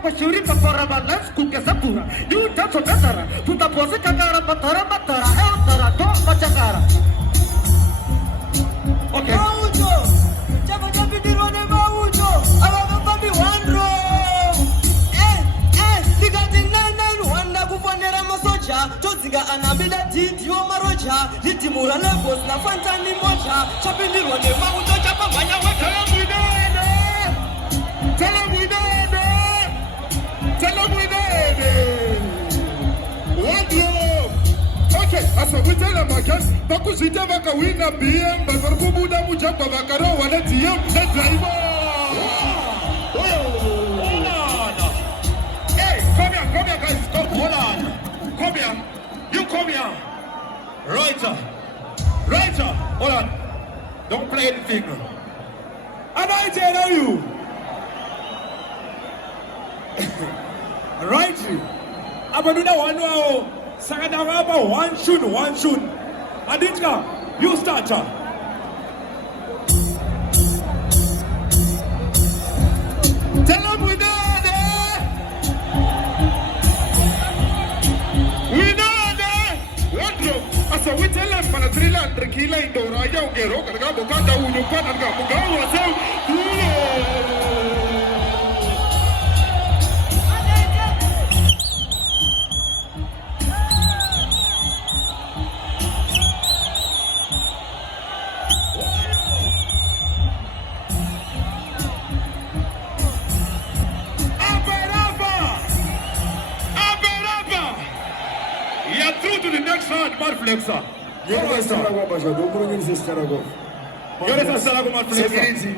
kwa shuri papara balance kukesa pura. You just a better. Puta pose kakara batara batara. Tara to machakara. Okay. Maujo. Chapa chapi dirone maujo. Aba babi wandro. Tikati 991 kufonera masoja. Chozinga anabila titi yo maroja. Litimura levels na fantani moja. Chapi dirone maujo chapa manya weka. Tell him we did it! Tell him we did it! Wardrobe! Okay, asa we tell him again. Bakusita baka wina BM, bakarubuda mujamba bakaro wana TM the driver. Hold on. Hey, come here guys. Hold on. Come here. You come here. Right. Hold on. Don't play anything. And I tell you. Right, Abaduna one wow, Sagadaba one shoot. Adinka, you start. Tell them we did it. Wardrobe. Asa we tell them para 300 kila indora ya ungero karga bukanda uno kana karga bugawa seu. Through to the next round, Marflexa. Yeye ni stara kwa basha, ndio mwenye ni stara kwa. Yeye ni stara kwa Marflexa.